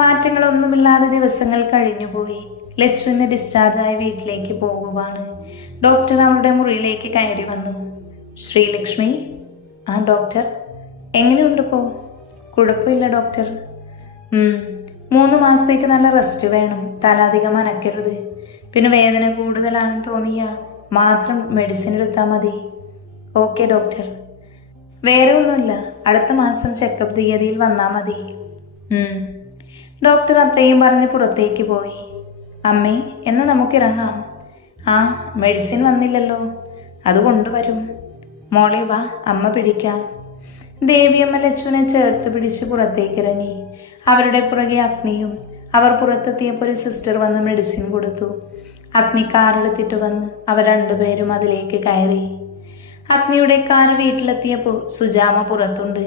മാറ്റങ്ങളൊന്നുമില്ലാതെ ദിവസങ്ങൾ കഴിഞ്ഞുപോയി. ലച്ചു ഇന്ന് ഡിസ്ചാർജായി വീട്ടിലേക്ക് പോകുവാണ്. ഡോക്ടർ അവളുടെ മുറിയിലേക്ക് കയറി വന്നു. ശ്രീലക്ഷ്മി. ആ ഡോക്ടർ. എങ്ങനെയുണ്ട് പോ? കുഴപ്പമില്ല ഡോക്ടർ. 3 മാസത്തേക്ക് നല്ല റെസ്റ്റ് വേണം. തല അധികം അനക്കരുത്. പിന്നെ വേദന കൂടുതലാണെന്ന് തോന്നിയാൽ മാത്രം മെഡിസിൻ എടുത്താൽ മതി. Okay doctor. വേറെ ഒന്നുമില്ല. അടുത്ത മാസം ചെക്കപ്പ് തീയതിയിൽ വന്നാൽ മതി. ഡോക്ടർ അത്രയും പറഞ്ഞ് പുറത്തേക്ക് പോയി. അമ്മേ, എന്ന് നമുക്കിറങ്ങാം. ആ, മെഡിസിൻ വന്നില്ലല്ലോ, അത് കൊണ്ടുവരും. മോളെ വാ, അമ്മ പിടിക്കാം. ദേവിയമ്മ ലച്ചുവിനെ ചേർത്ത് പിടിച്ച് പുറത്തേക്കിറങ്ങി. അവരുടെ പുറകെ അഗ്നിയും. അവർ പുറത്തെത്തിയപ്പോൾ ഒരു സിസ്റ്റർ വന്ന് മെഡിസിൻ കൊടുത്തു. അഗ്നി കാറെടുത്തിട്ട് വന്ന് അവർ രണ്ടുപേരും അതിലേക്ക് കയറി. അഗ്നിയുടെ കാർ വീട്ടിലെത്തിയപ്പോൾ സുജാമ പുറത്തുണ്ട്.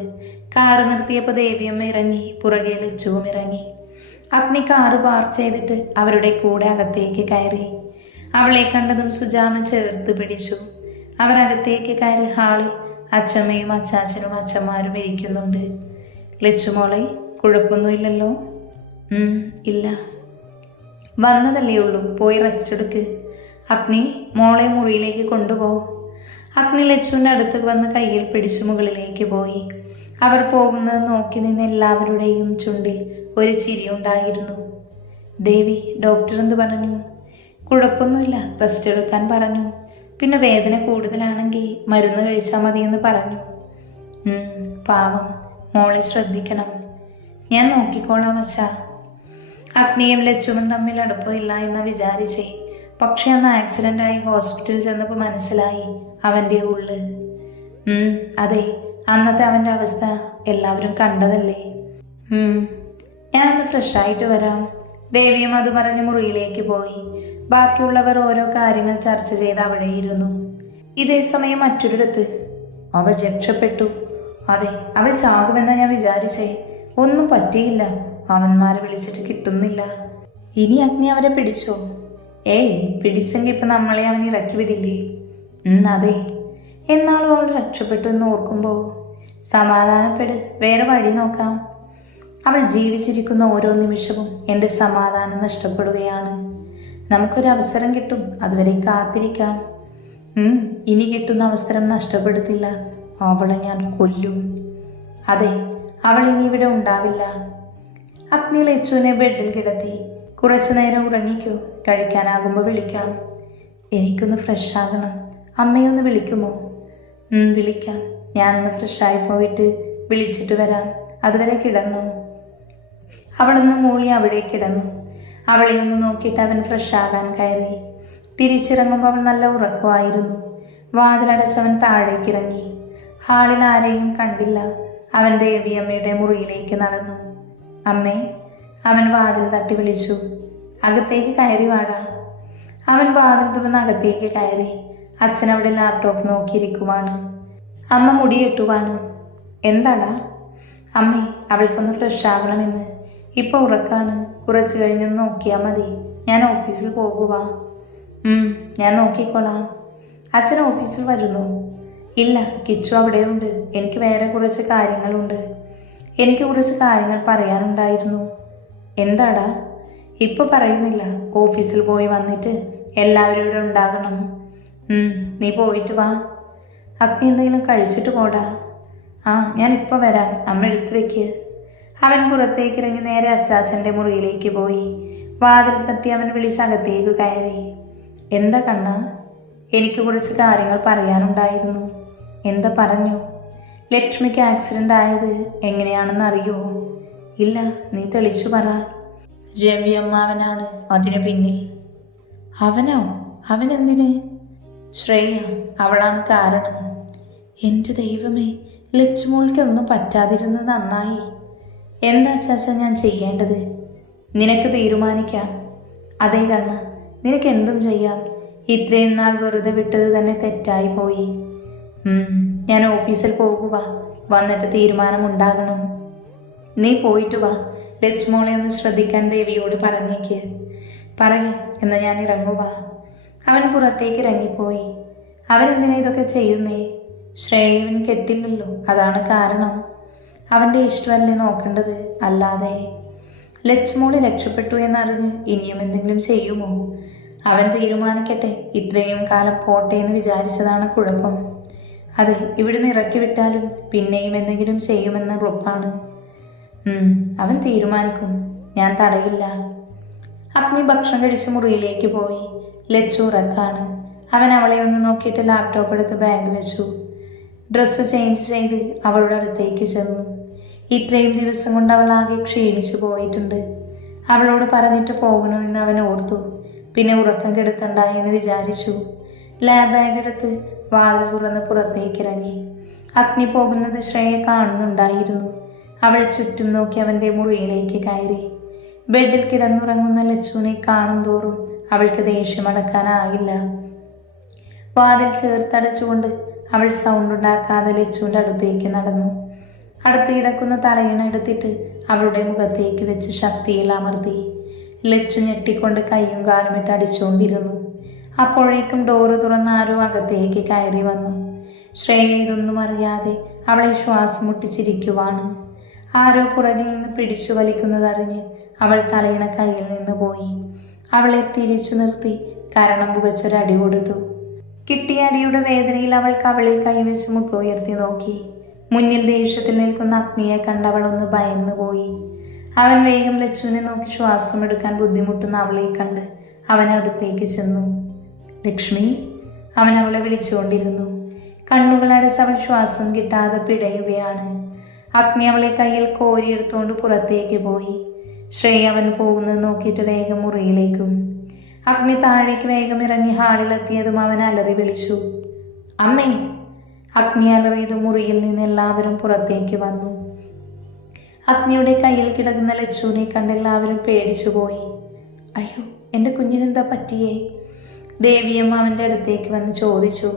കാറ് നിർത്തിയപ്പോൾ ദേവിയമ്മ ഇറങ്ങി, പുറകെ ലച്ചുവും ഇറങ്ങി. അഗ്നി കാറ് പാർക്ക് ചെയ്തിട്ട് അവരുടെ കൂടെ അകത്തേക്ക് കയറി. അവളെ കണ്ടതും സുജാമ ചേർത്ത് പിടിച്ചു. അവരകത്തേക്ക് കയറി ഹാളിൽ അച്ഛമ്മയും അച്ചാച്ചനും അച്ഛന്മാരും ഇരിക്കുന്നുണ്ട്. ലച്ചുമോളെ, കുഴപ്പമൊന്നുമില്ലല്ലോ? ഇല്ല. വന്നതല്ലേ ഉള്ളൂ, പോയി റെസ്റ്റ് എടുക്ക്. അഗ്നി, മോളെ മുറിയിലേക്ക് കൊണ്ടുപോ. അഗ്നി ലച്ചുവിൻ്റെ അടുത്ത് വന്ന് കയ്യിൽ പിടിച്ചു മുകളിലേക്ക് പോയി. അവർ പോകുന്നത് നോക്കി നിന്ന് എല്ലാവരുടെയും ചുണ്ടിൽ ഒരു ചിരി ഉണ്ടായിരുന്നു. ദേവി, ഡോക്ടർ എന്ത് പറഞ്ഞു? കുഴപ്പമൊന്നുമില്ല, റെസ്റ്റ് എടുക്കാൻ പറഞ്ഞു. പിന്നെ വേദന കൂടുതലാണെങ്കിൽ മരുന്ന് കഴിച്ചാൽ മതിയെന്ന് പറഞ്ഞു. പാവം, മോളെ ശ്രദ്ധിക്കണം. ഞാൻ നോക്കിക്കോളാം അച്ഛാ. അഗ്നിയും ലച്ചുവും തമ്മിൽ അടുപ്പമില്ല എന്ന് വിചാരിച്ചേ. പക്ഷെ അന്ന് ആക്സിഡൻ്റായി ഹോസ്പിറ്റലിൽ ചെന്നപ്പോൾ മനസ്സിലായി അവൻ്റെ ഉള്ള്. അതെ, അന്നത്തെ അവൻ്റെ അവസ്ഥ എല്ലാവരും കണ്ടതല്ലേ. ഞാനൊന്ന് ഫ്രഷായിട്ട് വരാം. ദേവിയും അത് പറഞ്ഞ് മുറിയിലേക്ക് പോയി. ബാക്കിയുള്ളവർ ഓരോ കാര്യങ്ങൾ ചർച്ച ചെയ്ത് അവിടെ ഇരുന്നു. ഇതേ സമയം മറ്റൊരിടത്ത് അവൾ രക്ഷപ്പെട്ടു. അതെ, അവൾ ചാകുമെന്നാ ഞാൻ വിചാരിച്ചേ. ഒന്നും പറ്റിയില്ല. അവന്മാരെ വിളിച്ചിട്ട് കിട്ടുന്നില്ല. ഇനി അഗ്നി അവരെ പിടിച്ചോ? ഏയ്, പിടിച്ചെങ്കിൽ ഇപ്പം നമ്മളെ അവൻ ഇറക്കി വിടില്ലേ? അതെ. എന്നാലും അവൾ രക്ഷപ്പെട്ടു എന്ന് ഓർക്കുമ്പോൾ സമാധാനപ്പെട്, വേറെ വഴി നോക്കാം. അവൾ ജീവിച്ചിരിക്കുന്ന ഓരോ നിമിഷവും എൻ്റെ സമാധാനം നഷ്ടപ്പെടുകയാണ്. നമുക്കൊരവസരം കിട്ടും, അതുവരെ കാത്തിരിക്കാം. ഇനി കിട്ടുന്ന അവസരം നഷ്ടപ്പെടുത്തില്ല. അവളെ ഞാൻ കൊല്ലും. അതെ, അവൾ ഇനി ഇവിടെ ഉണ്ടാവില്ല. അഗ്നി ലച്ചുവിനെ ബെഡിൽ കിടത്തി. കുറച്ചു നേരം ഉറങ്ങിക്കോ, കഴിക്കാനാകുമ്പോൾ വിളിക്കാം. എനിക്കൊന്ന് ഫ്രഷ് ആകണം. അമ്മയൊന്ന് വിളിക്കുമോ? വിളിക്കാം. ഞാനൊന്ന് ഫ്രഷായി പോയിട്ട് വിളിച്ചിട്ട് വരാം. അതുവരെ കിടന്നു. അവളൊന്ന് മൂളി അവിടെ കിടന്നു. അവളെ ഒന്ന് നോക്കിയിട്ട് അവൻ ഫ്രഷാകാൻ കയറി. തിരിച്ചിറങ്ങുമ്പോൾ അവൾ നല്ല ഉറക്കമായിരുന്നു. വാതിലടച്ചവൻ താഴേക്കിറങ്ങി. ഹാളിൽ ആരെയും കണ്ടില്ല. അവൻ ദേവിയമ്മയുടെ മുറിയിലേക്ക് നടന്നു. അമ്മേ. അവൻ വാതിൽ തട്ടി വിളിച്ചു. അകത്തേക്ക് കയറി വാടാ. അവൻ വാതിൽ തുറന്ന് അകത്തേക്ക് കയറി. അച്ഛൻ അവിടെ ലാപ്ടോപ്പ് നോക്കിയിരിക്കുവാണ്. അമ്മ മുടി കെട്ടുവാണ്. എന്താടാ? അമ്മേ, അവൾക്കൊന്ന് ഫ്രഷ് ആകണമെന്ന്. ഇപ്പോൾ ഉറക്കാണ്. കുറച്ച് കഴിഞ്ഞൊന്ന് നോക്കിയാൽ മതി. ഞാൻ ഓഫീസിൽ പോകുക. ഞാൻ നോക്കിക്കോളാം. അച്ഛൻ ഓഫീസിൽ വരുന്നു? ഇല്ല, കിച്ചു അവിടെയുണ്ട്. എനിക്ക് വേറെ കുറച്ച് കാര്യങ്ങളുണ്ട്. എനിക്ക് കുറച്ച് കാര്യങ്ങൾ പറയാനുണ്ടായിരുന്നു. എന്താടാ? ഇപ്പോൾ പറയുന്നില്ല. ഓഫീസിൽ പോയി വന്നിട്ട് എല്ലാവരും ഇവിടെ ഉണ്ടാകണം. നീ പോയിട്ട് വാ. അഗ്നി എന്തെങ്കിലും കഴിച്ചിട്ട് പോടാ. ഞാൻ ഇപ്പോൾ വരാം. അമ്മ എടുത്തു വെക്ക്. അവൻ പുറത്തേക്ക് ഇറങ്ങി നേരെ അച്ചാച്ചൻ്റെ മുറിയിലേക്ക് പോയി. വാതിൽ തട്ടി അവൻ വിളിച്ചകത്തേക്ക് കയറി. എന്താ കണ്ണാ? എനിക്ക് കുറച്ച് കാര്യങ്ങൾ പറയാനുണ്ടായിരുന്നു. എന്താ പറഞ്ഞു? ലക്ഷ്മിക്ക് ആക്സിഡൻ്റ് ആയത് എങ്ങനെയാണെന്ന് അറിയോ? ഇല്ല, നീ തെളിച്ചു പറ. രവി അമ്മാവനാണ് അതിനു പിന്നിൽ. അവനോ? അവനെന്തിന്? ശ്രേയ, അവളാണ് കാരണം. എൻ്റെ ദൈവമേ, ലച്ചുമോൾക്കൊന്നും പറ്റാതിരുന്നത് നന്നായി. എന്താ ചാച്ച ഞാൻ ചെയ്യേണ്ടത്? നിനക്ക് തീരുമാനിക്കാം. അതേ കണ്ണ, നിനക്ക് എന്തും ചെയ്യാം. ഇത്രയും നാൾ വെറുതെ വിട്ടത് തന്നെ തെറ്റായി പോയി. ഞാൻ ഓഫീസിൽ പോകുക. വന്നിട്ട് തീരുമാനമുണ്ടാകണം. നീ പോയിട്ട് വാ. ലച്ചുമോളെ ഒന്ന് ശ്രദ്ധിക്കാൻ ദേവിയോട് പറഞ്ഞേക്ക്. പറയാം എന്ന് ഞാൻ ഇറങ്ങുക. അവൻ പുറത്തേക്ക് ഇറങ്ങിപ്പോയി. അവനെന്തിനാ ഇതൊക്കെ ചെയ്യുന്നേ? ശ്രേയവൻ കെട്ടില്ലല്ലോ, അതാണ് കാരണം. അവൻ്റെ ഇഷ്ടമല്ലേ നോക്കേണ്ടത്, അല്ലാതെ. ലച്ചുമോള് രക്ഷപ്പെട്ടു എന്നറിഞ്ഞ് ഇനിയും എന്തെങ്കിലും ചെയ്യുമോ? അവൻ തീരുമാനിക്കട്ടെ. ഇത്രയും കാലം പോട്ടെ എന്ന് വിചാരിച്ചതാണ് കുഴപ്പം. അതെ, ഇവിടുന്ന് ഇറക്കി വിട്ടാലും പിന്നെയും എന്തെങ്കിലും ചെയ്യുമെന്ന് ഉറപ്പാണ്. അവൻ തീരുമാനിക്കും, ഞാൻ തടയില്ല. അഗ്നി ഭക്ഷണം കഴിച്ച് മുറിയിലേക്ക് പോയി. ലച്ചു ഉറക്കാണ്. അവൻ അവളെ ഒന്ന് നോക്കിയിട്ട് ലാപ്ടോപ്പ് എടുത്ത് ബാഗ് വെച്ചു. ഡ്രസ്സ് ചേഞ്ച് ചെയ്ത് അവളുടെ അടുത്തേക്ക് ചെന്നു. ഇത്രയും ദിവസം കൊണ്ട് അവൾ ആകെ ക്ഷീണിച്ചു പോയിട്ടുണ്ട്. അവളോട് പറഞ്ഞിട്ട് പോകണമെന്ന് അവൻ ഓർത്തു. പിന്നെ ഉറക്കം കെടുത്തണ്ടായി എന്ന് വിചാരിച്ചു. ലാബ് ബാഗ് എടുത്ത് വാതിൽ തുറന്ന് പുറത്തേക്കിറങ്ങി. അഗ്നി പോകുന്നത് ശ്രേയ കാണുന്നുണ്ടായിരുന്നു. അവൾ ചുറ്റും നോക്കി അവൻ്റെ മുറിയിലേക്ക് കയറി. ബെഡിൽ കിടന്നുറങ്ങുന്ന ലച്ചുവിനെ കാണും തോറും അവൾക്ക് ദേഷ്യമടക്കാനായില്ല. വാതിൽ ചേർത്തടച്ചുകൊണ്ട് അവൾ സൗണ്ട് ഉണ്ടാക്കാതെ ലച്ചുവിൻ്റെ അടുത്തേക്ക് നടന്നു. അടുത്ത് കിടക്കുന്ന തലയിണ എടുത്തിട്ട് അവളുടെ മുഖത്തേക്ക് വെച്ച് ശക്തിയിൽ അമർത്തി. ലച്ചു ഞെട്ടിക്കൊണ്ട് കൈയും കാലുമിട്ട് അടിച്ചുകൊണ്ടിരുന്നു. അപ്പോഴേക്കും ഡോറ് തുറന്ന് ആരോ അകത്തേക്ക് കയറി വന്നു. ശ്രേയ ഇതൊന്നും അറിയാതെ അവളെ ശ്വാസം മുട്ടിച്ചിരിക്കുവാണ്. ആരോ പുറകിൽ നിന്ന് പിടിച്ചു വലിക്കുന്നതറിഞ്ഞ് അവൾ തലയിണ കയ്യിൽ നിന്ന് പോയി. അവളെ തിരിച്ചു നിർത്തി കരണം പുകച്ചൊരടി കൊടുത്തു. കിട്ടിയ അടിയുടെ വേദനയിൽ അവൾ കവളിൽ കൈവച്ച് മുഖം ഉയർത്തി നോക്കി. മുന്നിൽ ദേഷ്യത്തിൽ നിൽക്കുന്ന അഗ്നിയെ കണ്ടവൾ ഒന്ന് ഭയന്നു പോയി. അവൻ വേഗം ലച്ചുവിനെ നോക്കി ശ്വാസം എടുക്കാൻ ബുദ്ധിമുട്ടുന്ന അവളെ കണ്ട് അവൻ അടുത്തേക്ക് ചെന്നു. ലക്ഷ്മി, അവൻ അവളെ വിളിച്ചുകൊണ്ടിരുന്നു. കണ്ണുകളടച്ച് അവൾ ശ്വാസം കിട്ടാതെ പിടയുകയാണ്. അഗ്നി അവളെ കയ്യിൽ കോരിയെടുത്തുകൊണ്ട് പുറത്തേക്ക് പോയി. ശ്രേയ അവൻ പോകുന്നത് നോക്കിയിട്ട് വേഗം മുറിയിലേക്കും. അഗ്നി താഴേക്ക് വേഗം ഇറങ്ങി ഹാളിലെത്തിയതും അവൻ അലറി വിളിച്ചു, അമ്മേ. അഗ്നി അലറിയത് മുറിയിൽ നിന്ന് എല്ലാവരും പുറത്തേക്ക് വന്നു. അഗ്നിയുടെ കയ്യിൽ കിടക്കുന്ന ലച്ചുവിനെ കണ്ട് എല്ലാവരും പേടിച്ചുപോയി. അയ്യോ, എൻ്റെ കുഞ്ഞിനെന്താ പറ്റിയേ? ദേവിയമ്മ അവൻ്റെ അടുത്തേക്ക് വന്ന് ചോദിച്ചു.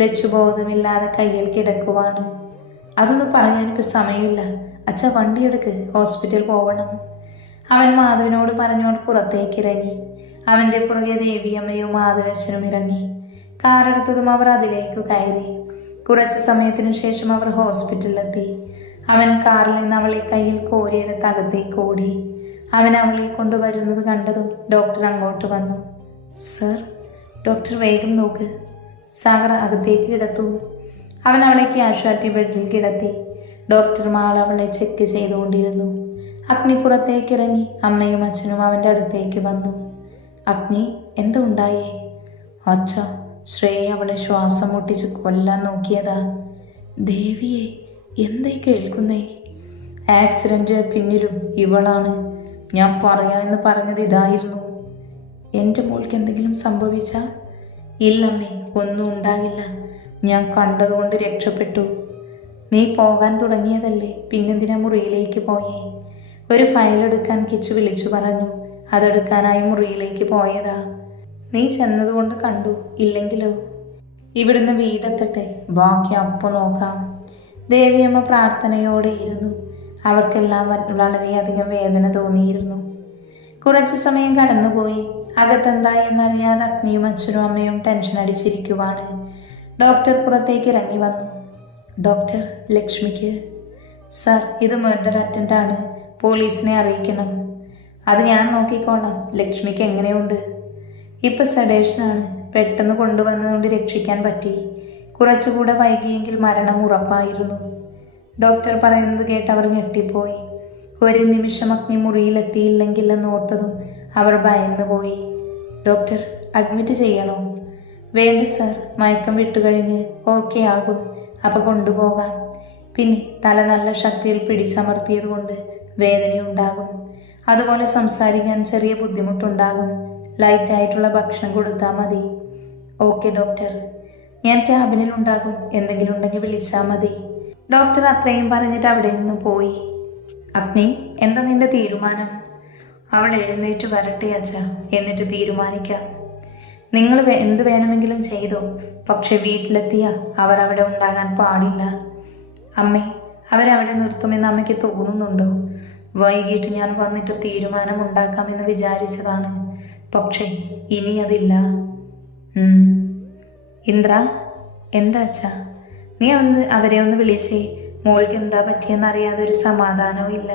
ലച്ചു ബോധമില്ലാതെ കയ്യിൽ കിടക്കുവാണ്. അതൊന്നും പറയാനിപ്പോൾ സമയമില്ല. അച്ഛ, വണ്ടിയെടുക്ക്, ഹോസ്പിറ്റൽ പോകണം. അവൻ മാധവനോട് പറഞ്ഞുകൊണ്ട് പുറത്തേക്ക് ഇറങ്ങി. അവൻ്റെ പുറകെ ദേവിയമ്മയും മാധവച്ചനും ഇറങ്ങി. കാറെടുത്തതും അവർ അതിലേക്ക് കയറി. കുറച്ച് സമയത്തിനു ശേഷം അവർ ഹോസ്പിറ്റലിലെത്തി. അവൻ കാറിൽ നിന്ന് അവളെ കയ്യിൽ കോരിയെടുത്ത് അകത്തേക്ക് ഓടി. അവൻ അവളെ കൊണ്ടുവരുന്നത് കണ്ടതും ഡോക്ടർ അങ്ങോട്ട് വന്നു. സർ, ഡോക്ടർ വേഗം നോക്ക്. സാഗർ അകത്തേക്ക് കിടത്തു. അവൻ അവളെ കാഷ്വാലിറ്റി ബെഡിൽ കിടത്തി. ഡോക്ടർമാർ അവളെ ചെക്ക് ചെയ്തുകൊണ്ടിരുന്നു. അഗ്നി പുറത്തേക്ക് ഇറങ്ങി. അമ്മയും അച്ഛനും അവൻ്റെ അടുത്തേക്ക് വന്നു. അഗ്നി, എന്തുണ്ടായേ? അച്ഛ, ശ്രേയ അവളെ ശ്വാസം മുട്ടിച്ച് കൊല്ലാൻ നോക്കിയതാ. ദേവിയെ, എന്തായി കേൾക്കുന്നേ? ആക്സിഡൻറ്റിന് പിന്നിലും ഇവളാണ്. ഞാൻ പറയാമെന്ന് പറഞ്ഞത് ഇതായിരുന്നു. എൻ്റെ മോൾക്ക് എന്തെങ്കിലും സംഭവിച്ചാ? ഇല്ലമ്മേ, ഒന്നും ഉണ്ടാകില്ല. ഞാൻ കണ്ടതുകൊണ്ട് രക്ഷപ്പെട്ടു. നീ പോകാൻ തുടങ്ങിയതല്ലേ, പിന്നെന്തിനാ മുറിയിലേക്ക് പോയേ? ഒരു ഫയൽ എടുക്കാൻ കിച്ചു വിളിച്ചു പറഞ്ഞു. അതെടുക്കാനായി മുറിയിലേക്ക് പോയതാ. നീ ചെന്നതുകൊണ്ട് കണ്ടു, ഇല്ലെങ്കിലോ? ഇവിടുന്ന് വീടെത്തട്ടെ, ബാക്കി അപ്പോൾ നോക്കാം. ദേവിയമ്മ പ്രാർത്ഥനയോടെ ഇരുന്നു. അവർക്കെല്ലാം വളരെയധികം വേദന തോന്നിയിരുന്നു. കുറച്ച് സമയം കടന്നുപോയി. അകത്തെന്തായി എന്നറിയാതെ അഗ്നിയും അച്ഛനും അമ്മയും ടെൻഷൻ അടിച്ചിരിക്കുവാണ്. ഡോക്ടർ പുറത്തേക്ക് ഇറങ്ങി വന്നു. ഡോക്ടർ, ലക്ഷ്മിക്ക്. സർ, ഇത് മർഡർ അറ്റംപ്റ്റ് ആണ്. പോലീസിനെ അറിയിക്കണം. അത് ഞാൻ നോക്കിക്കോളാം. ലക്ഷ്മിക്ക് എങ്ങനെയുണ്ട്? ഇപ്പം സെഡേഷനാണ്. പെട്ടെന്ന് കൊണ്ടുവന്നതുകൊണ്ട് രക്ഷിക്കാൻ പറ്റി. കുറച്ചുകൂടെ വൈകിയെങ്കിൽ മരണം ഉറപ്പായിരുന്നു. ഡോക്ടർ പറയുന്നത് കേട്ട് അവർ ഞെട്ടിപ്പോയി. ഒരു നിമിഷം അഗ്നി മുറിയിലെത്തിയില്ലെങ്കിൽ എന്നോർത്തതും അവർ ഭയന്നുപോയി. ഡോക്ടർ, അഡ്മിറ്റ് ചെയ്യണോ? വേണ്ട സർ, മയക്കം വിട്ടുകഴിഞ്ഞ് ഓക്കെ ആകും. അപ്പോൾ കൊണ്ടുപോകാം. പിന്നെ തല നല്ല ശക്തിയിൽ പിടിച്ചമർത്തിയത് കൊണ്ട് വേദനയുണ്ടാകും. അതുപോലെ സംസാരിക്കാൻ ചെറിയ ബുദ്ധിമുട്ടുണ്ടാകും. ലൈറ്റായിട്ടുള്ള ഭക്ഷണം കൊടുത്താൽ മതി. ഓക്കെ ഡോക്ടർ, ഞാൻ ക്യാബിനിൽ ഉണ്ടാകും. എന്തെങ്കിലും ഉണ്ടെങ്കിൽ വിളിച്ചാൽ മതി. ഡോക്ടർ അത്രയും പറഞ്ഞിട്ട് അവിടെ നിന്ന് പോയി. അഗ്നി, എന്താ നിന്റെ തീരുമാനം? അവൾ എഴുന്നേറ്റ് വരട്ടെ അച്ഛ, എന്നിട്ട് തീരുമാനിക്കാം. നിങ്ങൾ എന്ത് വേണമെങ്കിലും ചെയ്തോ, പക്ഷെ വീട്ടിലെത്തിയ അവർ അവിടെ ഉണ്ടാകാൻ പാടില്ല. അമ്മേ, അവരവിടെ നിർത്തുമെന്ന് അമ്മയ്ക്ക് തോന്നുന്നുണ്ടോ? വൈകിട്ട് ഞാൻ വന്നിട്ട് തീരുമാനം ഉണ്ടാക്കാമെന്ന് വിചാരിച്ചതാണ്. പക്ഷേ ഇനി അതില്ല. ഇന്ദ്ര, എന്താ അച്ഛാ? നീ അവരെ ഒന്ന് വിളിച്ചേ. മോൾക്ക് എന്താ പറ്റിയെന്നറിയാതെ ഒരു സമാധാനവും ഇല്ല.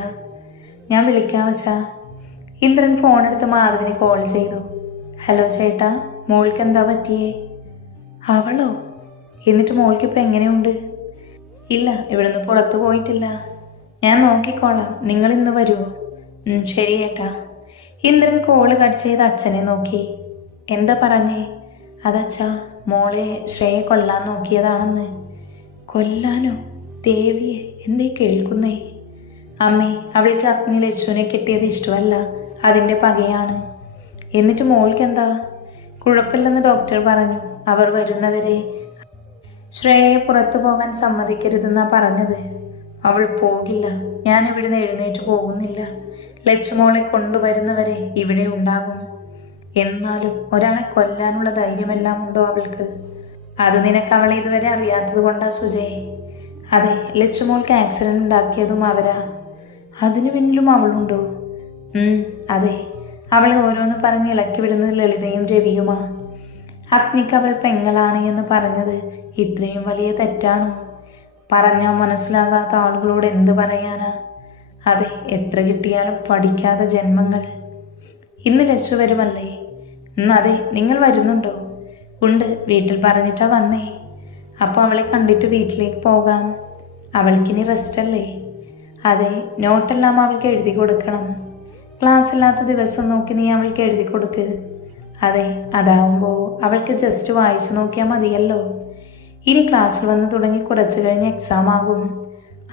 ഞാൻ വിളിക്കാം അച്ഛാ. ഇന്ദ്രൻ ഫോണെടുത്ത് മാധവിന് കോൾ ചെയ്തു. ഹലോ ചേട്ടാ, മോൾക്ക് എന്താ പറ്റിയേ? അവളോ? എന്നിട്ട് മോൾക്കിപ്പോൾ എങ്ങനെയുണ്ട്? ഇല്ല, ഇവിടുന്ന് പുറത്തു പോയിട്ടില്ല. ഞാൻ നോക്കിക്കോളാം, നിങ്ങൾ ഇന്ന് വരുമോ? ശരി ഏട്ടാ. ഇന്ദ്രൻ കോള് കട്ട് ചെയ്ത് അച്ഛനെ നോക്കി. എന്താ പറഞ്ഞേ? അതച്ഛാ, മോളെ ശ്രേയെ കൊല്ലാൻ നോക്കിയതാണെന്ന്. കൊല്ലാനോ? ദേവിയെ എന്തേ കേൾക്കുന്നേ? അമ്മേ, അവൾക്ക് അഗ്നി ലച്ചുവിനെ കിട്ടിയത് ഇഷ്ടമല്ല, അതിൻ്റെ പകയാണ്. എന്നിട്ട് മോൾക്ക് എന്താ? കുഴപ്പമില്ലെന്ന് ഡോക്ടർ പറഞ്ഞു. അവർ വരുന്നവരെ ശ്രേയയെ പുറത്തു പോകാൻ സമ്മതിക്കരുതെന്നാ പറഞ്ഞത്. അവൾ പോകില്ല. ഞാൻ ഇവിടുന്ന് എഴുന്നേറ്റ് പോകുന്നില്ല. ലച്ചുമോളെ കൊണ്ടുവരുന്നവരെ ഇവിടെ ഉണ്ടാകും. എന്നാലും ഒരാളെ കൊല്ലാനുള്ള ധൈര്യമെല്ലാം ഉണ്ടോ അവൾക്ക്? അത് നിനക്ക് അവളെ ഇതുവരെ അറിയാത്തത് കൊണ്ടാ സുജയ്. അതെ, ലച്ചുമോൾക്ക് ആക്സിഡന്റ് ഉണ്ടാക്കിയതും അവരാ. അതിനു പിന്നിലും അവളുണ്ടോ? അതെ, അവളെ ഓരോന്ന് പറഞ്ഞ് ഇളക്കി വിടുന്നത് ലളിതയും രവിയുമാ. അഗ്നിക്ക് അവൾ പെങ്ങളാണ് എന്ന് പറഞ്ഞത് ഇത്രയും വലിയ തെറ്റാണോ? പറഞ്ഞാൽ മനസ്സിലാകാത്ത ആളുകളോട് എന്ത് പറയാനാ? അതെ, എത്ര കിട്ടിയാലും പഠിക്കാത്ത ജന്മങ്ങൾ. ഇന്ന് ലച്ചു വരുമല്ലേ? അതെ, നിങ്ങൾ വരുന്നുണ്ടോ? ഉണ്ട്, വീട്ടിൽ പറഞ്ഞിട്ടാ വന്നേ. അപ്പോൾ അവളെ കണ്ടിട്ട് വീട്ടിലേക്ക് പോകാം. അവൾക്കിനി റെസ്റ്റ് അല്ലേ? അതെ, നോട്ടെല്ലാം അവൾക്ക് എഴുതി കൊടുക്കണം. ക്ലാസ് ഇല്ലാത്ത ദിവസം നോക്കി നീ അവൾക്ക് എഴുതി കൊടുക്ക്. അതെ, അതാവുമ്പോൾ അവൾക്ക് ജസ്റ്റ് വായിച്ചു നോക്കിയാൽ മതിയല്ലോ. ഇനി ക്ലാസ്സിൽ വന്ന് തുടങ്ങി കുറച്ച് കഴിഞ്ഞ് എക്സാം ആകും.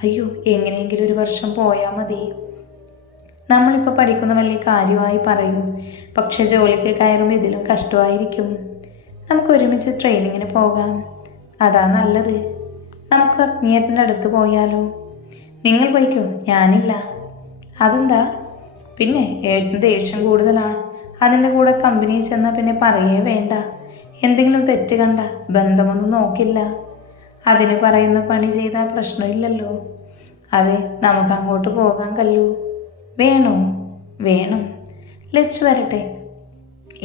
അയ്യോ, എങ്ങനെയെങ്കിലും ഒരു വർഷം പോയാൽ മതി. നമ്മളിപ്പോൾ പഠിക്കുന്ന വലിയ കാര്യമായി പറയും, പക്ഷെ ജോലിക്ക് കയറുമ്പോൾ ഇതിലും കഷ്ടമായിരിക്കും. നമുക്ക് ഒരുമിച്ച് ട്രെയിനിങ്ങിന് പോകാം. അതാ നല്ലത്. നമുക്ക് അഗ്നിയേട്ടൻ്റെ അടുത്ത് പോയാലോ? നിങ്ങൾ പോയിക്കോ, ഞാനില്ല. അതെന്താ? പിന്നെ ഏട്ടന് ദേഷ്യം കൂടുതലാണ്. അതിൻ്റെ കൂടെ കമ്പനിയിൽ ചെന്നാൽ പിന്നെ പറയേ വേണ്ട. എന്തെങ്കിലും തെറ്റ് കണ്ട ബന്ധമൊന്നും നോക്കില്ല. അതിന് പറയുന്ന പണി ചെയ്താൽ പ്രശ്നമില്ലല്ലോ. അതെ, നമുക്ക് അങ്ങോട്ട് പോകാൻ കല്ലു. വേണോ? വേണം. ലച്ചു വരട്ടെ,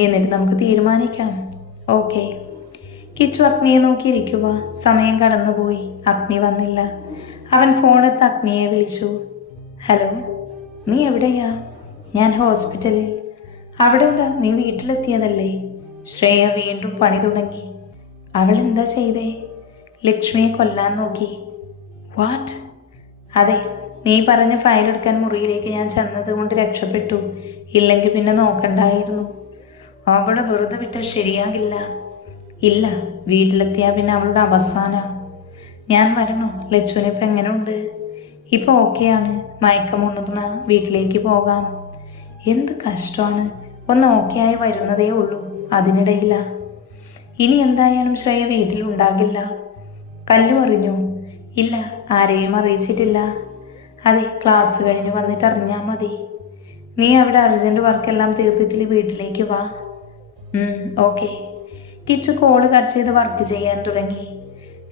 എന്നിട്ട് നമുക്ക് തീരുമാനിക്കാം. ഓക്കെ. കിച്ചു അഗ്നിയെ നോക്കിയിരിക്കുക. സമയം കടന്നുപോയി. അഗ്നി വന്നില്ല. അവൻ ഫോണെടുത്ത് അഗ്നിയെ വിളിച്ചു. ഹലോ, നീ എവിടെയാ? ഞാൻ ഹോസ്പിറ്റലിൽ. അവിടെ എന്താ, നീ വീട്ടിലെത്തിയതല്ലേ? ശ്രേയ വീണ്ടും പണി തുടങ്ങി. അവൾ എന്താ ചെയ്തേ? ലക്ഷ്മിയെ കൊല്ലാൻ നോക്കി. വാട്ട്? അതെ, നീ പറഞ്ഞ ഫയൽ എടുക്കാൻ മുറിയിലേക്ക് ഞാൻ ചെന്നത് കൊണ്ട് രക്ഷപ്പെട്ടു. ഇല്ലെങ്കിൽ പിന്നെ നോക്കണ്ടായിരുന്നു. അവളെ വെറുതെ വിട്ടാൽ ശരിയാകില്ല. ഇല്ല, വീട്ടിലെത്തിയാൽ പിന്നെ അവളുടെ അവസാന. ഞാൻ വരണോ? ലച്ചുവിനിപ്പോൾ എങ്ങനെയുണ്ട്? ഇപ്പോൾ ഓക്കെയാണ്. മയക്കമുണർന്ന വീട്ടിലേക്ക് പോകാം. എന്ത് കഷ്ടമാണ്. ഒന്ന് ഓക്കെ ആയി വരുന്നതേ ഉള്ളൂ, അതിനിടയില്ല. ഇനി എന്തായാലും ശ്രേയ വീട്ടിലുണ്ടാകില്ല. കല്ലു അറിഞ്ഞു? ഇല്ല, ആരെയും അറിയിച്ചിട്ടില്ല. അതെ, ക്ലാസ് കഴിഞ്ഞ് വന്നിട്ട് അറിഞ്ഞാൽ മതി. നീ അവിടെ അർജൻറ്റ് വർക്കെല്ലാം തീർത്തിട്ടില്ല, വീട്ടിലേക്ക് വാ. ഓക്കെ. കിച്ചു കോള് കട്ട് ചെയ്ത് വർക്ക് ചെയ്യാൻ തുടങ്ങി.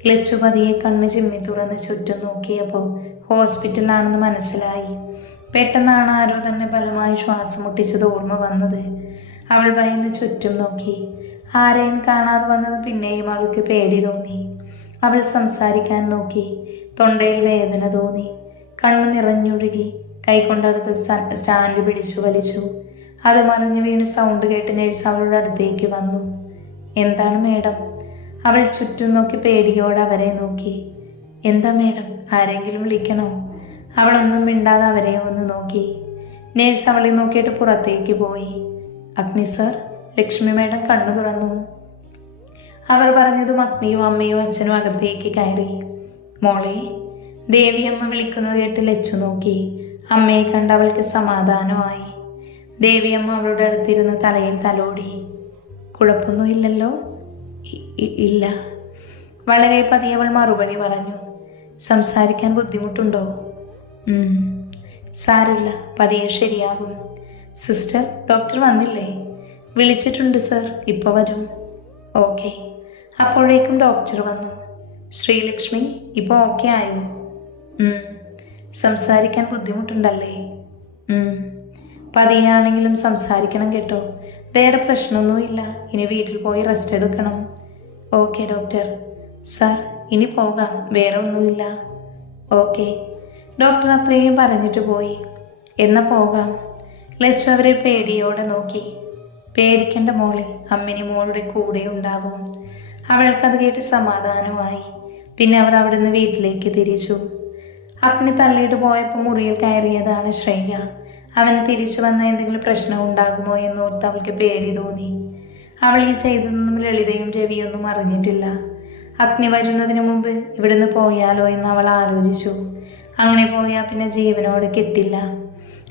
ലച്ചു പതിയെ കണ്ണ് ചിമ്മി തുറന്ന് ചുറ്റും നോക്കിയപ്പോൾ ഹോസ്പിറ്റലാണെന്ന് മനസ്സിലായി. പെട്ടെന്നാണ് ആരോ തന്നെ ബലമായി ശ്വാസം മുട്ടിച്ചത് ഓർമ്മ വന്നത്. അവൾ ഭയന്ന് ചുറ്റും നോക്കി. ആരെയും കാണാതെ വന്നത് പിന്നെയും അവൾക്ക് പേടി തോന്നി. അവൾ സംസാരിക്കാൻ നോക്കി. തൊണ്ടയിൽ വേദന തോന്നി. കണ്ണു നിറഞ്ഞൊഴുകി. കൈകൊണ്ടടുത്ത് സ്റ്റാൻഡ് പിടിച്ചു വലിച്ചു. അത് മറിഞ്ഞു വീണ് സൗണ്ട് കേട്ട് നേഴ്സ് അവളുടെ അടുത്തേക്ക് വന്നു. എന്താണ് മേഡം? അവൾ ചുറ്റും നോക്കി പേടിയോടെ അവരെ നോക്കി. എന്താ മേഡം, ആരെങ്കിലും വിളിക്കണോ? അവളൊന്നും മിണ്ടാതെ അവരെ ഒന്ന് നോക്കി. നേഴ്സ് അവളെ നോക്കിയിട്ട് പുറത്തേക്ക് പോയി. അഗ്നി സർ, ലക്ഷ്മി മേഡം കണ്ണു തുറന്നു. അവർ പറഞ്ഞതും അഗ്നിയും അമ്മയും അച്ഛനും അകത്തേക്ക് കയറി. മോളെ, ദേവിയമ്മ വിളിക്കുന്നത് കേട്ട് ലച്ചു നോക്കി. അമ്മയെ കണ്ട് അവൾക്ക് സമാധാനമായി. ദേവിയമ്മ അവളുടെ അടുത്തിരുന്ന് തലയിൽ തലോടി. കുഴപ്പമൊന്നുമില്ലല്ലോ? ഇല്ല. വളരെ പതിയെ അവൾ മറുപടി പറഞ്ഞു. സംസാരിക്കാൻ ബുദ്ധിമുട്ടുണ്ടോ? സാരമില്ല, പതിയെ ശരിയാകും. സിസ്റ്റർ, ഡോക്ടർ വന്നില്ലേ? വിളിച്ചിട്ടുണ്ട് സർ, ഇപ്പോൾ വരും. ഓക്കെ. അപ്പോഴേക്കും ഡോക്ടർ വന്നു. ശ്രീലക്ഷ്മി, ഇപ്പോൾ ഓക്കെ ആയോ? സംസാരിക്കാൻ ബുദ്ധിമുട്ടുണ്ടല്ലേ? പതിയാണെങ്കിലും സംസാരിക്കണം കേട്ടോ. വേറെ പ്രശ്നമൊന്നുമില്ല. ഇനി വീട്ടിൽ പോയി റെസ്റ്റ് എടുക്കണം. Okay doctor. സാർ, ഇനി പോകാം, വേറെ ഒന്നുമില്ല. ഓക്കെ. ഡോക്ടർ അത്രയും പറഞ്ഞിട്ട് പോയി. എന്നാൽ പോകാം. ലച്ചു അവരെ പേടിയോടെ നോക്കി. പേടിക്കേണ്ട മോളെ, അമ്മിനി മോളുടെ കൂടെ ഉണ്ടാകും. അവൾക്കത് കേട്ട് സമാധാനമായി. പിന്നെ അവർ അവിടുന്ന് വീട്ടിലേക്ക് തിരിച്ചു. അഗ്നി തള്ളിയിട്ട് പോയപ്പോൾ മുറിയിൽ കയറിയതാണ് ശ്രേയ. അവൻ തിരിച്ചു വന്ന എന്തെങ്കിലും പ്രശ്നം ഉണ്ടാകുമോ എന്നോർത്ത് അവൾക്ക് പേടി തോന്നി. അവൾ ഈ ചെയ്തതൊന്നും ലളിതയും രവിയൊന്നും അറിഞ്ഞിട്ടില്ല. അഗ്നി വരുന്നതിന് മുമ്പ് ഇവിടുന്ന് പോയാലോ എന്ന് അവൾ ആലോചിച്ചു. അങ്ങനെ പോയാൽ പിന്നെ ജീവനോട് കിട്ടില്ല.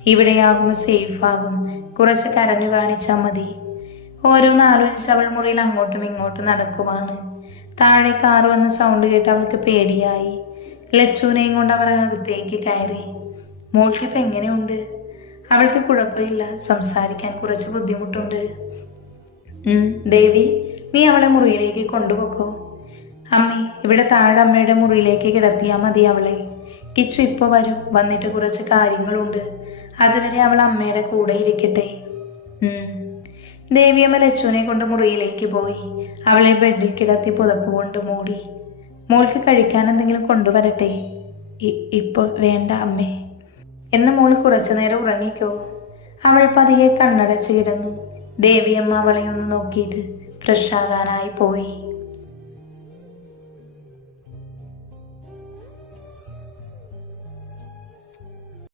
ഇവിടെയാകുമ്പോൾ സേഫാകും. കുറച്ച് കരഞ്ഞു കാണിച്ചാൽ മതി. ഓരോന്ന് ആലോചിച്ച് അവൾ മുറിയിൽ അങ്ങോട്ടും ഇങ്ങോട്ടും നടക്കുവാണ്. താഴെ കാർ വന്ന സൗണ്ട് കേട്ട് അവൾക്ക് പേടിയായി. ലച്ചുവിനെയും കൊണ്ട് അവർ അകത്തേക്ക് കയറി. മോൾക്കിപ്പോൾ എങ്ങനെയുണ്ട്? അവൾക്ക് കുഴപ്പമില്ല, സംസാരിക്കാൻ കുറച്ച് ബുദ്ധിമുട്ടുണ്ട്. ദേവി, നീ അവളെ മുറിയിലേക്ക് കൊണ്ടുപോക്കോ. അമ്മേ, ഇവിടെ താഴെ അമ്മയുടെ മുറിയിലേക്ക് കിടത്തിയാൽ മതി അവളെ. കിച്ചു ഇപ്പോൾ വരും, വന്നിട്ട് കുറച്ച് കാര്യങ്ങളുണ്ട്. അതുവരെ അവൾ അമ്മയുടെ കൂടെ ഇരിക്കട്ടെ. ദേവിയമ്മ ലച്ചുവിനെ കൊണ്ട് മുറിയിലേക്ക് പോയി. അവളെ ബെഡിൽ കിടത്തി പുതപ്പ് കൊണ്ട് മൂടി. മോൾക്ക് കഴിക്കാൻ എന്തെങ്കിലും കൊണ്ടുവരട്ടെ? ഇപ്പോൾ വേണ്ട അമ്മേ. എന്ന് മോൾ കുറച്ചു നേരം ഉറങ്ങിക്കോ. അവൾ പതിയെ കണ്ണടച്ച് കിടന്നു. ദേവിയമ്മ അവളെ ഒന്ന് നോക്കിയിട്ട് ഫ്രഷാകാനായി പോയി.